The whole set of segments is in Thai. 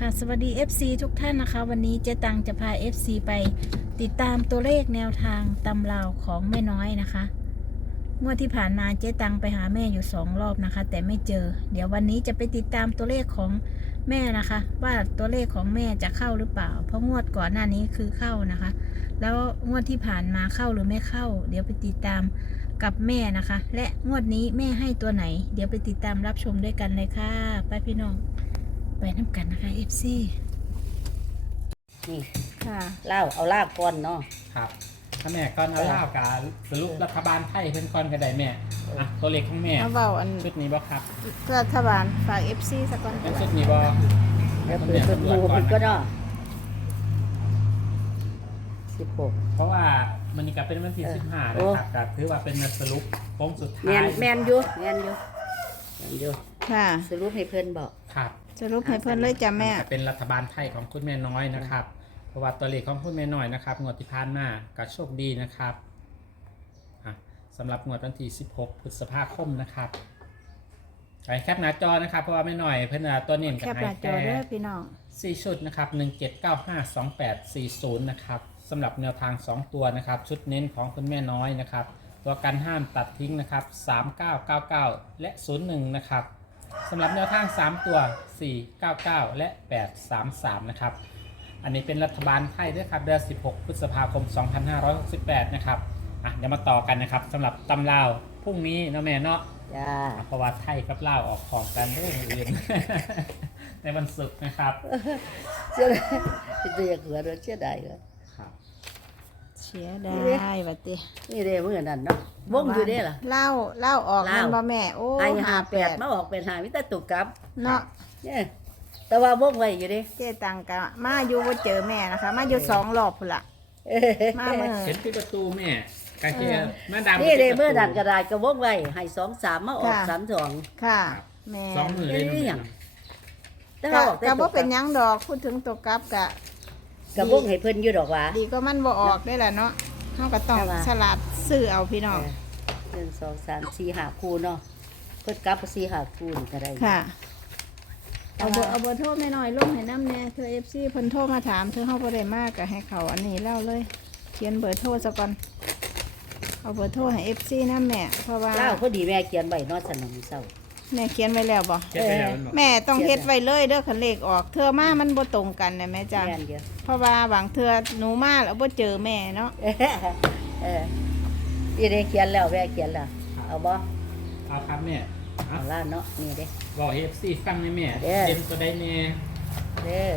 ค่ะสวัสดี FC ทุกท่านนะคะ วันนี้เจ๊ตังจะพา FC ไปติดตามตัวเลขแนวทางตำราวของแม่น้อยนะคะงวดที่ผ่านมาเจ๊ตังไปหาแม่อยู่สองรอบนะคะ แต่ไม่เจอ เดี๋ยววันนี้จะไปติดตามตัวเลขของแม่นะคะ ว่าตัวเลขของแม่จะเข้าหรือเปล่า เพราะงวดก่อนหน้านี้คือเข้านะคะ แล้วงวดที่ผ่านมาเข้าหรือไม่เข้า เดี๋ยวไปติดตามกับแม่นะคะ และงวดนี้แม่ให้ตัวไหน เดี๋ยวไปติดตามรับชมด้วยกันเลยค่ะไปพี่น้อง ไปน้ำกันนะคะ FC นี่ค่ะ เล่าเอาลาบก่อนเนาะ ครับถ้าแม่ก่อนเอาล่าวกาสรุปรัฐบาลไทยเพิ่นก่อนก็ได้แม่อะตัวเลขของแม่เอาเบาอันชุดนี้บ่ครับรัฐบาลฝาก FC สักก่อนเป็นชุดนี้บ่แล้วเปิดเปิดหมูเปิดก็เนาะสิบหก เพราะว่ามันนี่ก็เป็นวันที่เออ15โอ้นะครับก็ถือว่าเป็นสรุปโค้งสุดแมท้ายนแมนอยู่แมนอยู่แมนอยู่ค่ะ สรุปให้เพื่อนบอก ครับ สรุปให้เพิ่นเลยจ้ะแม่จะเป็นรัฐบาลไทยของคุณแม่น้อยนะครับ เพราะว่าตัวเลขของคุณแม่น้อยนะครับงวดที่ผ่านมาก็โชคดีนะครับอะสำหรับงวดวันที่ 16 พฤษภาคมนะครับไปแคปหน้าจอนะครับ เพราะว่าไม่น้อยเพิ่นเอาตัวเน้นแคกับปไฮหน้าจอแท้เด้อพี่น้อง สี่ชุดนะครับหนึ่งเจ็ดเก้าห้าสองแปดสี่ศูนย์นะครับสำหรับแนวทาง 2 ตัวนะครับ ชุดเน้นของคุณแม่น้อยนะครับ ตัวกันห้ามตัดทิ้งนะครับ 3999 และ 01 นะครับ สำหรับแนวทาง 3 ตัว 499 และ 833 นะครับ อันนี้เป็นรัฐบาลไทยด้วยครับเดือน 16 พฤษภาคม 2568 นะครับ อะเดี๋ยวมาต่อกันนะครับสำหรับตำราวพรุ่งนี้เนาะแม่เนาะจ้าเพราะว่าไทยกับลาวออกของกันเรื่องอื่น ในวันศุกร์นะครับ เชื่อตัวอยากหัวเราเชื่อได้เหรอ ครับเสียได้บัดตินี่เด้เมื่อนั้นเนาะวงอยู่เด้ล่ะ เล่าเล่าออกเล่ามันบ่แม่ โอ้ไอหาห้าแปดมาออกเป็นหามิตรตุกกลับเนาะเนี่ยแต่ว่าวงไว้อยู่เด้เจ๊ตังกะมาอยู่บ่เจอแม่นะคะ มาอยู่สองรอบพุ่นละมาเมื่อ เห็นที่ประตูแม่กาเกียเออแม่ดำนี่เด้ที่ประตูเมื่อดันกระดาษก็วงไว้ให้สองสามมาออกค่ะ สามสอง ค่ะ แม่สองหมื่นเลยเอ้ยนะแต่กะว่าออกแต่กะตุบ่กกเป็ลันบหยังดอกพูดถึงตัวกลับกะ กระวงให้เพิ่นอยู่ดอกหว่า ดีก็มันบ่ออกได้แหละเนาะเฮาก็ต้องแต่ว่า ฉลาดซื้อเอาพี่น้องหนึ่งสองสามสี่หาคูเนาะเพิ่นกลับไปสี่หาคูนี่ก็ได้ค่ะแต่เอาเบอว่าร์เอาเบอร์โทรแม่น้อยลงให้น้ำแน่เธอ FC เพิ่นโทรมาถามเธอเฮาบ่ได้มากก็ให้เขาอันนี้เล่าเลย เขียนเบอร์โทรซะก่อนเอาเบอร์โทรให้ FC นะแม่เพราะว่าเล่าพอดีแม่เขียนไว้เนอนสนมเศร้า แม่เขียนไว้แล้วบ่เก็บไปแล้วมันบอกแม่ต้องเฮ็ดไว้เลยเด้อคันเลขออก เธอมามันบ่ตรงกันนะแม่จ้ะ แม่นเดียว เพราะว่าบางเธอหนูมาแล้วบ่เจอแม่เนาะเออเออนี่เด้เขียนแล้วแม่เขียนแล้วเอาบ่เอาครับแม่เอาล่าเนาะนี่เด้บอกเอฟซีฟังในแม่เด้อเต็มตัวได้แน่เด้อ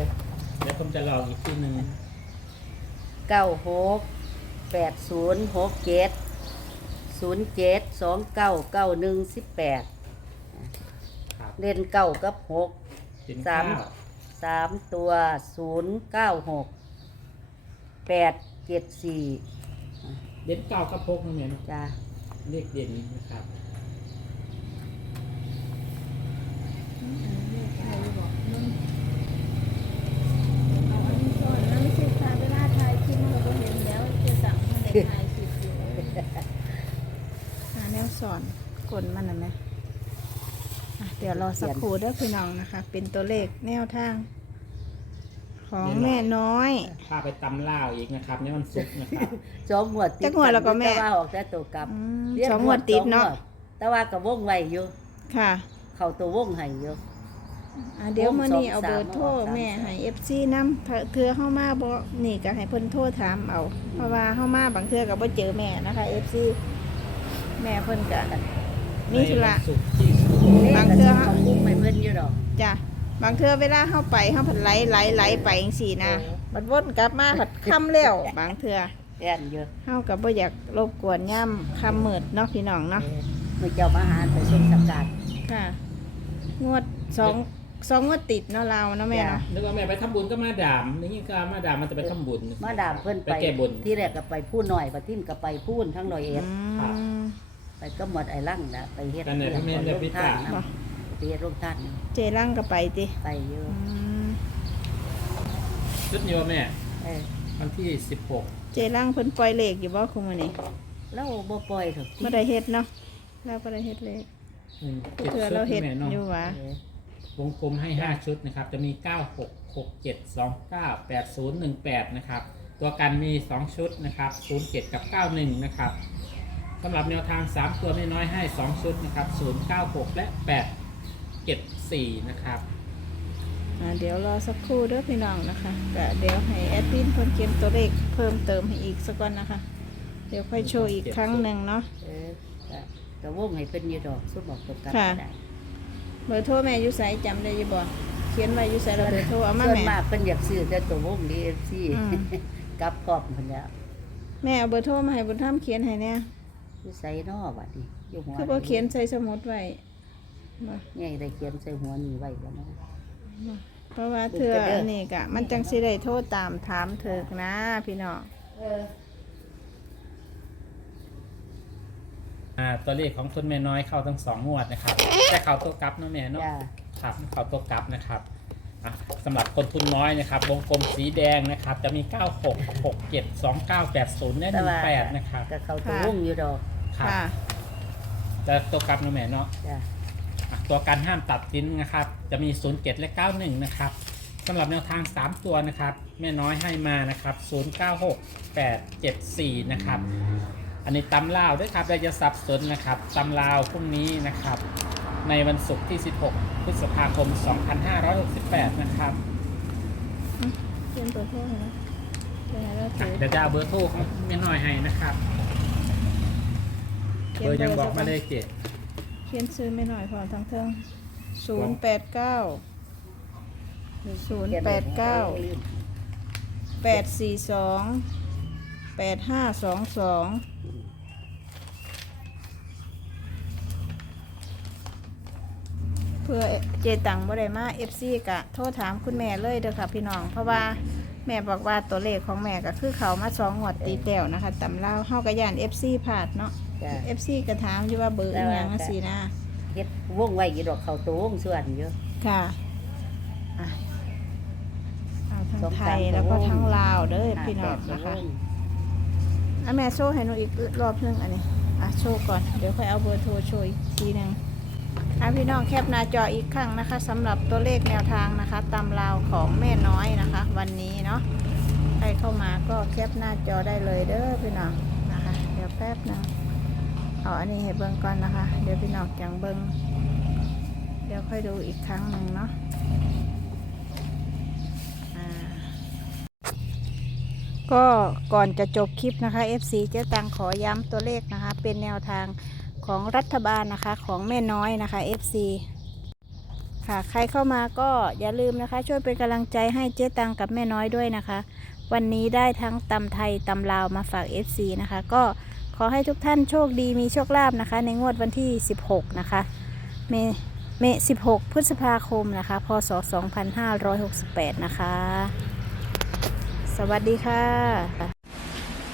เดี๋ยวผมจะลองอีกทีหนึ่งเก้าหกแปดศูนย์หกเจ็ดศูนย์เจ็ดสองเก้าเก้าหนึ่งสิบแปดครับเล่นเก้ากับหกเป็นสามเก้า สามตัวศูนย์เก้าหกแปดเจ็ดสี่เด่นเก้าก็พกนะแม่เนาะจ้า เลขเด่นนะครับ หาแนวสอนกดมันน่ะแม่อะ เดี๋ยวรอสักครู่เด้อพี่น้องนะคะ เป็นตัวเลขแนวทาง ของแม่น้อย พาไปตำล่าวอีกนะครับในวันศุกร์นะครับสองหมวดติดจักงวดแล้วก็แม่ ต่ว่าออกแต่ตัวกลับอืมเรียกสองงวดติดเนาะ สองงวแต่ว่ากับวงไว้อยู่ ค่ะเข้าตัววงให้อยู่ อะเดี๋ยววงมื้อนี้สองเอาเบอร์โทรสามแม่สามให้ FC นำเทื่อเฮามาบ่นี่ก็ให้เพิ่นโทรถามเอา เพราะว่าเฮามาบางเทื่อก็บ่เจอแม่นะคะ FC แม่เพิ่นก็มีธุระในวันศุกร์ที่ บางเทื่อของวงไม่เพิ่นอยู่ดอกจ้ะบางเทื่อเวลาเฮาไปเฮาผัดไหลไหลไหลไปจังซี่นะเออมันวนกลับมาผัดค่ำแล้วบางเทื่อแย่นอยู่เฮาก็บ่อยากรบกวนย่ํค่ำมืดเนาะพี่น้องเนาะเออมื่อเจ้ามาหาไปส่งสังกัดค่ะ งวดสองสองงวดติดเนาะเราเนาะแม่เนาะนึกว่าแม่ไปทำบุญก็มาดามนี่ยิ่งก็มาดามมันจะไปทำบุญ มาดามเพิ่นไปไปแก้บนที่แรกก็ไปพูดหน่อยปะทิมก็ไปพูดทั้งหน่อยเอ็ดอืม ไปก็หมดไอ้ลั่งนะไปเฮ็ดกันเนี่ยพ่อแม่เรียกพิท่าจานรบ่ ไปเฮ็ดรูปท่านนะเจรังก็ไปติไปอยู่อืมชุดนี้ว่าแม่เออวันที่16เจรังเพิ่นปล่อยเลขอยู่บ่คุมื้อนี้แล้วบ่ปล่อยเถอะบ่ได้เฮ็ดเนาะเราบ่ได้เฮ็ดเลขอืมเทื่อเราเฮ็ดแม่เนาะอยู่หว่าเออวงกลมให้5ชุดนะครับ จะมี9 6 6 7 2 9 8 0 1 8นะครับ ตัวกันมี2ชุดนะครับ0 7กับ91นะครับสำหรับแนวทาง 3 ตัวไม่น้อยให้ 2 ชุดนะครับ0 9 6 และ 8 7 4 นะครับ อ่าเดี๋ยวรอสักครู่เด้อพี่น้องนะคะก็เดี๋ยวให้แอดมินเพิ่นเขียนตัวเลขเพิ่มเติมให้อีกสักก่อนนะคะ เดี๋ยวค่อยโชว์อีกครั้งหนึ่งเนาะ เออก็ก็วงให้เป็นอยี่ดอกสุบอกตัวกันค่ะ ก็ได้เบอร์โทรแม่อยู่ไสจำได้อยู่บ่เขียนไว้อยู่ไสแล้วเบอร์โทรเอามาส่วนแม่ มากเป็นอยากซื้อแต่ตัววงดีเอฟซีอืมกับกรอบคนแล้ว แม่เอาเบอร์โทรมาให้บุญธรรมเขียนให้แน่ อยู่ใส่นอบัดนี้อยู่หัวคือบ่เขียนใส่สมุดไว้บ่ไงได้เขียนใส่หัวนี่ไว้แล้วเนาะ เพราะว่าเธออันนี้กะ มันจังสิได้โทรตามถามเถิกนะ พี่น้องเอออ่าตัวเลขของคุณแม่น้อยเข้าทั้งสองงวดนะครับแต่เข้าตัวกลับเนาะแม่เนาะจ้าครับเข้าตัวกลับนะครับ อะสำหรับคนทุนน้อยนะครับ วงกลมสีแดงนะครับ จะมี 9 6 6 7 2 9 8 0และ18นะครับก็เข้าตัววงอยู่ดอกครับค่ะแต่ตัวกลับเนาะแม่เนาะ จ้าอะตัวการห้ามตัดทิ้นนะครับ จะมี 0 7 และ 91 นะครับสำหรับแนวทาง 3 ตัวนะครับ แม่น้อยให้มานะครับ 0 9 6 8 7 4 นะครับ อันนี้ตำลาวด้วยครับเราจะสับสนนะครับตำลาวพรุ่งนี้นะครับ ในวันศุกร์ที่ 16 พฤษภาคม 2568 นะครับเขียนเบอร์โทรให้นะเดี๋ยวให้เราอะถือเดี๋ยวจะเอาเบอร์โทรของแม่น้อยให้นะครับ เบอร์ยังบอกมาเลยเจ็ดเขียนซื้อไม่หน่อยพอทั้งเทิงศูนย์แปดเก้าศูนย์แปดเก้าแปดสี่สองแปดห้าสองสอง เพื่อเจตังบ่ได้มาเอฟซีกะโทษถามคุณแม่เลยเด้อค่ะพี่น้อง เพราะว่าแม่บอกว่าตัวเลขของแม่ก็คือเขามาสองหวดตีแต้วนะคะตำเล่าวเฮากระยานเอฟซีพลาดเนาะจ้าเอฟซีก็ถามอยู่ว่าเบอร์อีหยังจังซี่นะ เฮ็ดวงไว้อยู่ดอกเข้าตัววงส่วนอยู่ ค่ะอะเอาทั้งสองไทสามยตัวแล้วก็วงทั้งลาวเด้อห้าพี่น้องแปดตัวนะคะวงอะแม่โชว์ให้หนูอีกรอบหนึงอันนี้อะโชว์ก่อน เดี๋ยวค่อยเอาเบอร์โทรโชว์อีกทีหนึ่ง อะพี่น้องแคปหน้าจออีกครั้งนะคะสำหรับตัวเลขแนวทางนะคะตามราวของแม่น้อยนะคะ วันนี้เนาะใครเข้ามาก็แคปหน้าจอได้เลยเด้อพี่น้องนะคะ เดี๋ยวแป๊บนึงเอาอันนี้ให้เบิ่งก่อนนะคะ เดี๋ยวพี่น้องจังเบิ่งเดี๋ยวค่อยดูอีกครั้งหนึ่งเนาะก็ก่อนจะจบคลิปนะคะ FC เจ๊ตังขอย้ำตัวเลขนะคะ เป็นแนวทาง ของรัฐบาลนะคะของแม่น้อยนะคะ FC ค่ะใครเข้ามาก็อย่าลืมนะคะ ช่วยเป็นกำลังใจให้เจ๊ตังกับแม่น้อยด้วยนะคะ วันนี้ได้ทั้งตำไทยตำลาวมาฝาก FC นะคะ ก็ขอให้ทุกท่านโชคดีมีโชคลาภนะคะ ในงวดวันที่ 16 นะคะ เมเม16 พฤษภาคมนะคะ พศ 2568 นะคะ สวัสดีค่ะ